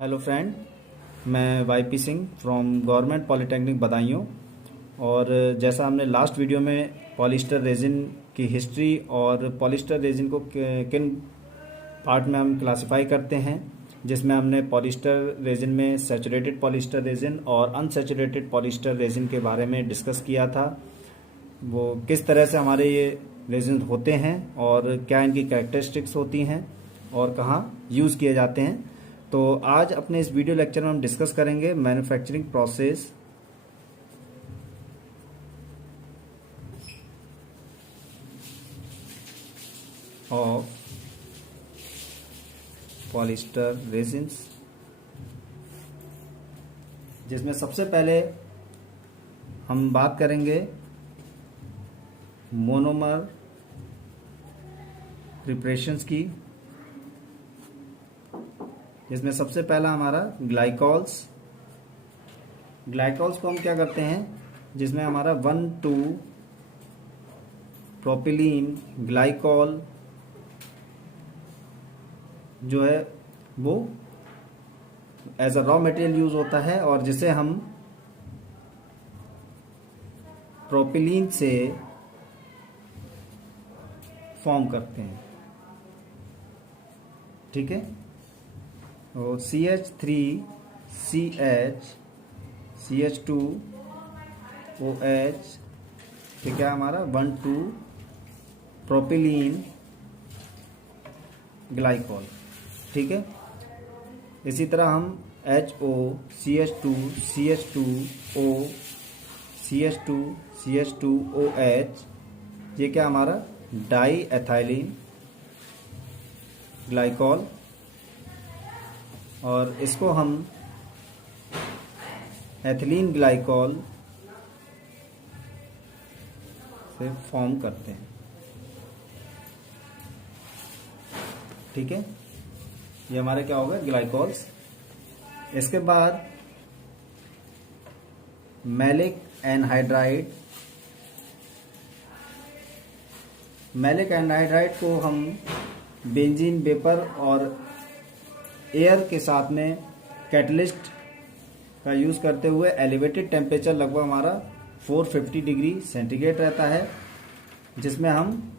Hello friend, मैं YP Singh from government polytechnic Badaun. और जैसा हमने लास्ट वीडियो में पॉलिस्टर रेजिन की हिस्ट्री और पॉलिस्टर रेजिन को किन पार्ट में हम क्लासिफाई करते हैं, जिसमें हमने पॉलिस्टर रेजिन में सैचुरेटेड पॉलिस्टर रेजिन और अनसैचुरेटेड पॉलिस्टर रेजिन के बारे में डिस्कस किया था। वो किस तरह से हमारे ये रेजिन होते हैं और क्या इनकी कैरेक्टरिस्टिक्स होती हैं और कहाँ यूज़ किए जाते हैं। तो आज अपने इस वीडियो लेक्चर में हम डिस्कस करेंगे manufacturing process of polyester resins, जिसमें सबसे पहले हम बात करेंगे मोनोमर प्रिपरेशंस की, जिसमें सबसे पहला हमारा ग्लाइकॉल्स को हम क्या करते हैं, जिसमें हमारा 1,2 प्रोपिलीन ग्लाइकॉल जो है वो as a raw material use होता है और जिसे हम प्रोपिलीन से फॉर्म करते हैं। ठीक है, तो CH3CH CH2OH ये क्या हमारा 1,2 प्रोपिलीन ग्लाइकॉल। ठीक है, इसी तरह हम HO CH2 CH2O CH2 CH2OH ये क्या हमारा डाई एथाइलिन ग्लाइकॉल, और इसको हम एथिलीन ग्लाइकॉल से फॉर्म करते हैं। ठीक है, ये हमारे क्या हो गए ग्लाइकॉल्स। इसके बाद मैलिक एनहाइड्राइड को हम बेंजीन वेपर और एयर के साथ में कैटलिस्ट का यूज़ करते हुए एलिवेटेड टेम्परेचर लगभग हमारा 450 डिग्री सेंटीग्रेड रहता है, जिसमें हम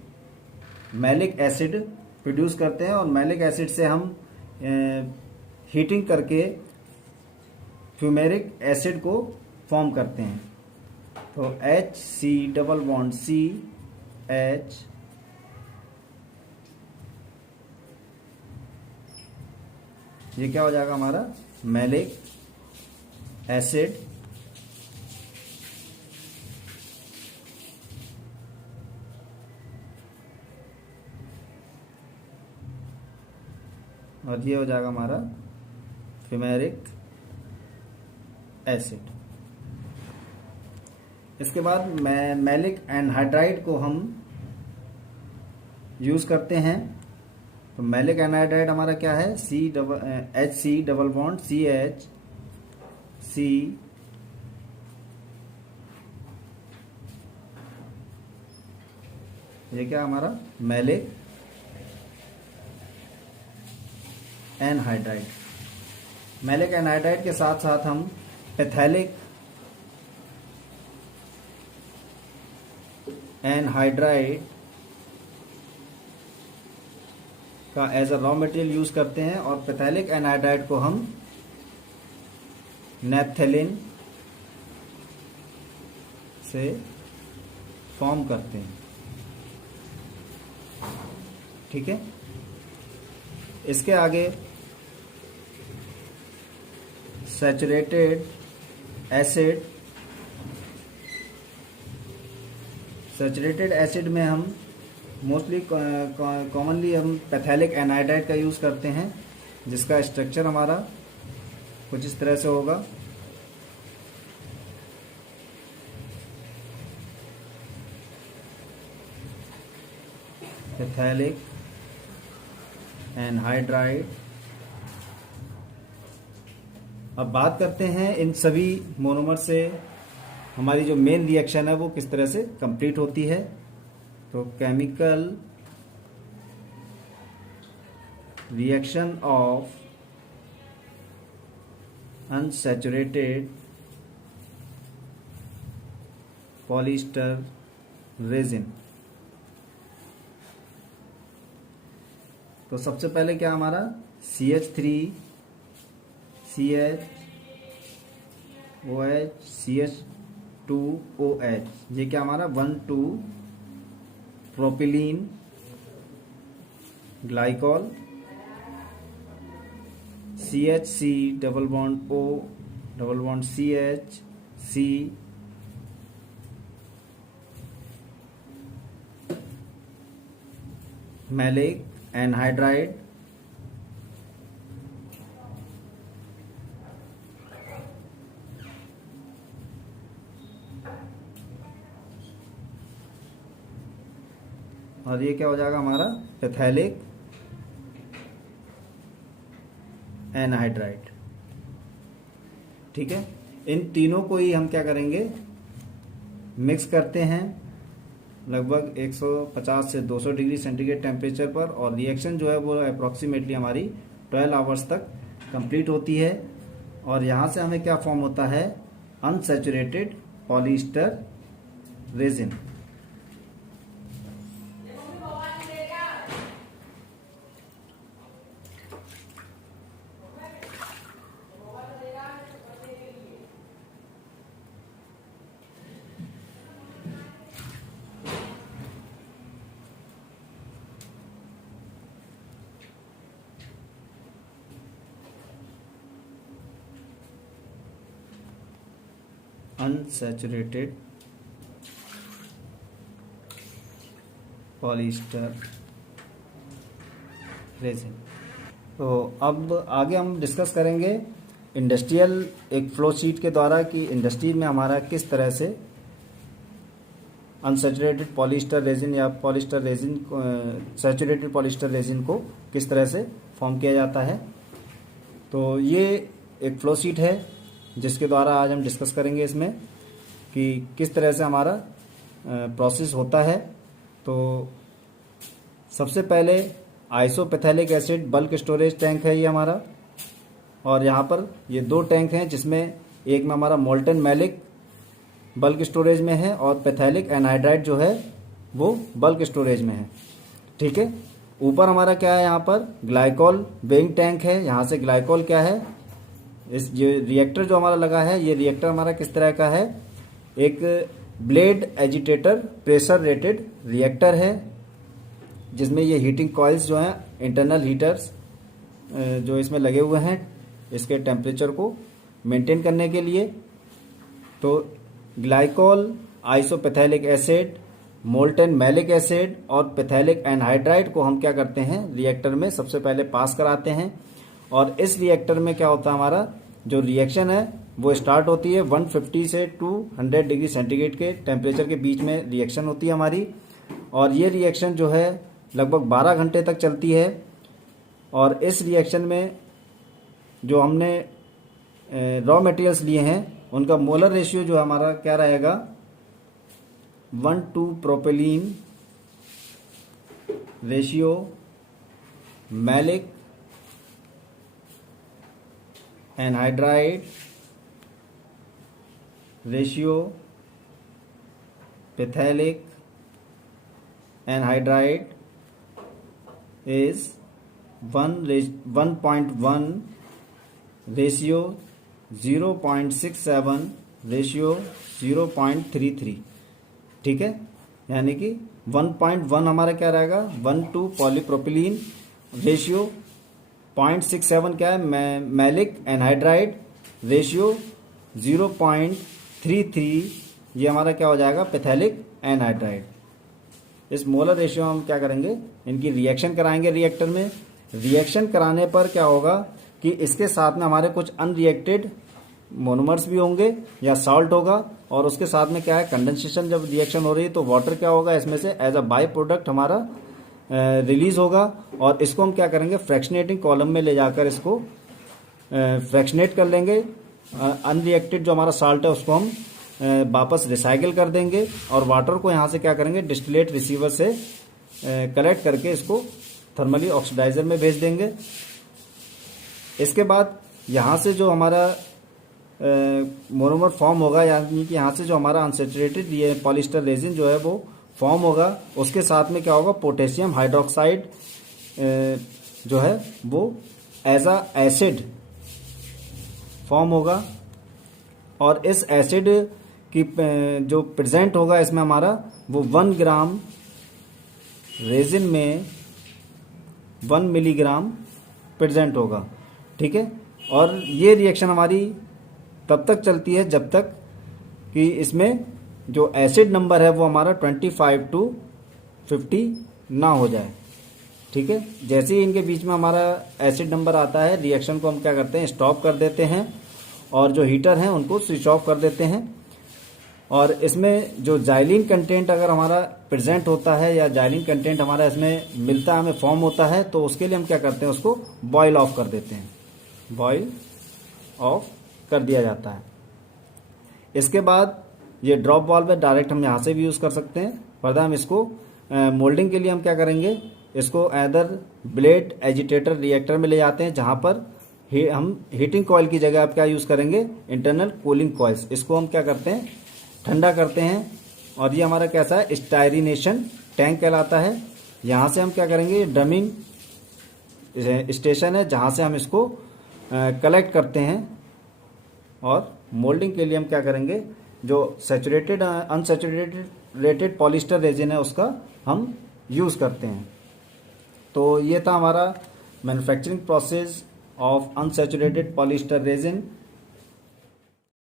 मैलिक एसिड प्रोड्यूस करते हैं और मैलिक एसिड से हम हीटिंग करके फ्यूमेरिक एसिड को फॉर्म करते हैं। तो HC⋯CH ये क्या हो जाएगा हमारा मैलिक एसिड, और ये हो जाएगा हमारा फ्यूमेरिक एसिड। इसके बाद मैलिक एनहाइड्राइड को हम यूज करते हैं। तो मैलिक एनहाइड्राइड हमारा क्या है HC⋯CH C ये क्या हमारा मैलिक एनहाइड्राइड। मैलिक एनहाइड्राइड के साथ साथ हम पैथेलिक एनहाइड्राइड का as a raw material use करते हैं और पैथेलिक एनहाइड्राइड को हम नैप्थेलिन से फॉर्म करते हैं। ठीक है, इसके आगे सैचुरेटेड एसिड में हम मोस्टली कॉमनली हम पैथेलिक एनहाइड्राइड का यूज़ करते हैं, जिसका स्ट्रक्चर हमारा कुछ इस तरह से होगा। पैथेलिक एनहाइड्राइड। अब बात करते हैं इन सभी मोनोमर से हमारी जो मेन रिएक्शन है वो किस तरह से कंप्लीट होती है। तो chemical reaction of unsaturated polyester resin. तो सबसे पहले क्या हमारा CH3 CHOH CH2OH, ये क्या हमारा 1,2 propylene glycol, CHC double bond O double bond CH C maleic anhydride, और ये क्या हो जाएगा हमारा पैथेलिक एनहाइड्राइड। ठीक है, इन तीनों को ही हम क्या करेंगे, मिक्स करते हैं लगभग 150 से 200 डिग्री सेंटीग्रेड टेम्परेचर पर, और रिएक्शन जो है वो अप्रॉक्सीमेटली हमारी 12 आवर्स तक कंप्लीट होती है। और यहाँ से हमें क्या फॉर्म होता है, unsaturated polyester resin. Unsaturated polyester resin. तो अब आगे हम डिस्कस करेंगे इंडस्ट्रियल एक फ्लो शीट के द्वारा कि इंडस्ट्री में हमारा किस तरह से अनसैचुरेटेड पॉलिएस्टर रेजिन या polyester resin saturated polyester resin को किस तरह से फॉर्म किया जाता है। तो ये एक फ्लो शीट है जिसके द्वारा आज हम डिस्कस करेंगे इसमें कि किस तरह से हमारा प्रोसेस होता है। तो सबसे पहले आइसोपैथेलिक एसिड बल्क स्टोरेज टैंक है ये हमारा, और यहाँ पर ये 2 टैंक हैं जिसमें एक में हमारा मोल्टन मैलिक बल्क स्टोरेज में है और पैथेलिक एनहाइड्राइड जो है वो बल्क स्टोरेज में है। ठीक है, ऊपर हमारा क्या है, यहाँ पर ग्लाइकॉल वेइंग टैंक है। यहाँ से ग्लाइकॉल क्या है, इस ये रिएक्टर जो हमारा लगा है, ये रिएक्टर हमारा किस तरह का है, एक blade agitator pressure rated reactor है जिसमें ये हीटिंग कॉइल्स जो हैं, इंटरनल हीटर्स जो इसमें लगे हुए हैं इसके टेम्परेचर को मेंटेन करने के लिए। तो glycol, isophthalic acid, molten maleic acid और पैथेलिक एनहाइड्राइड को हम क्या करते हैं, रिएक्टर में सबसे पहले पास कराते हैं। और इस रिएक्टर में क्या होता है, हमारा जो रिएक्शन है वो स्टार्ट होती है 150 से 200 डिग्री सेंटीग्रेड के टेम्परेचर के बीच में रिएक्शन होती है हमारी। और ये रिएक्शन जो है लगभग 12 घंटे तक चलती है। और इस रिएक्शन में जो हमने रॉ मटेरियल्स लिए हैं उनका मोलर रेशियो जो हमारा क्या रहेगा, 1:2 propylene ratio, maleic anhydride ratio, phthalic anhydride is 1:1 ratio 0.67 ratio 0.33। ठीक है, यानी कि 1.1 हमारा क्या रहेगा, 1:2 पॉलीप्रोपिलीन रेशियो, 0.67 क्या है, मैलिक एनहाइड्राइड रेशियो 0.33, ये हमारा क्या हो जाएगा, पैथेलिक एनहाइड्राइड। इस मोलर रेशियो हम क्या करेंगे, इनकी रिएक्शन कराएंगे रिएक्टर में। रिएक्शन कराने पर क्या होगा कि इसके साथ में हमारे कुछ अनरिएक्टेड मोनोमर्स भी होंगे या साल्ट होगा, और उसके साथ में क्या है, कंडेंसेशन जब रिएक्शन हो रही है तो वाटर क्या होगा इसमें से एज अ बाय प्रोडक्ट हमारा रिलीज होगा। और इसको हम क्या करेंगे, फ्रैक्शनेटिंग कॉलम में ले जाकर इसको फ्रैक्शनेट कर लेंगे। अनरिएक्टेड जो हमारा साल्ट है उसको हम वापस रिसाइकिल कर देंगे, और वाटर को यहाँ से क्या करेंगे, डिस्टिलेट रिसीवर से कलेक्ट करके इसको थर्मली ऑक्सीडाइजर में भेज देंगे। इसके बाद यहाँ से जो हमारा मोनोमर फॉर्म होगा, यानी कि यहाँ से जो हमारा अनसैचुरेटेड ये पॉलिस्टर रेजिन जो है वो फॉर्म होगा। उसके साथ में क्या होगा, पोटेशियम हाइड्रोक्साइड जो है वो एज अ एसिड फॉर्म होगा। और इस एसिड की जो प्रेजेंट होगा इसमें हमारा वो 1 ग्राम रेजिन में 1 मिलीग्राम प्रेजेंट होगा। ठीक है, और ये रिएक्शन हमारी तब तक चलती है जब तक कि इसमें जो एसिड नंबर है वो हमारा 25 to 50 ना हो जाए। ठीक है, जैसे ही इनके बीच में हमारा एसिड नंबर आता है, रिएक्शन को हम क्या करते हैं, स्टॉप कर देते हैं और जो हीटर हैं उनको स्विच ऑफ कर देते हैं। और इसमें जो जाइलिन कंटेंट अगर हमारा प्रेजेंट होता है या जाइलिन कंटेंट हमारा इसमें मिलता है, हमें फॉर्म होता है, तो उसके लिए हम क्या करते हैं, उसको बॉयल ऑफ कर देते हैं, बॉयल ऑफ कर दिया जाता है। इसके बाद ये ड्रॉप वाल्व है, डायरेक्ट हम यहाँ से भी यूज़ कर सकते हैं। फर्दर हम इसको मोल्डिंग के लिए हम क्या करेंगे, इसको एदर ब्लेड एजिटेटर रिएक्टर में ले जाते हैं, जहाँ पर हम हीटिंग कॉइल की जगह आप क्या यूज़ करेंगे, इंटरनल कूलिंग कॉइल्स। इसको हम क्या करते हैं, ठंडा करते हैं। और ये हमारा कैसा है, स्टायरिनेशन टैंक कहलाता है। यहाँ से हम क्या करेंगे, ड्रमिंग स्टेशन है जहाँ से हम इसको कलेक्ट करते हैं। और मोल्डिंग के लिए हम क्या करेंगे, जो सैचुरेटेड अनसैचुरेटेड पॉलिस्टर रेजिन है उसका हम यूज़ करते हैं। तो ये था हमारा manufacturing process of unsaturated polyester resin.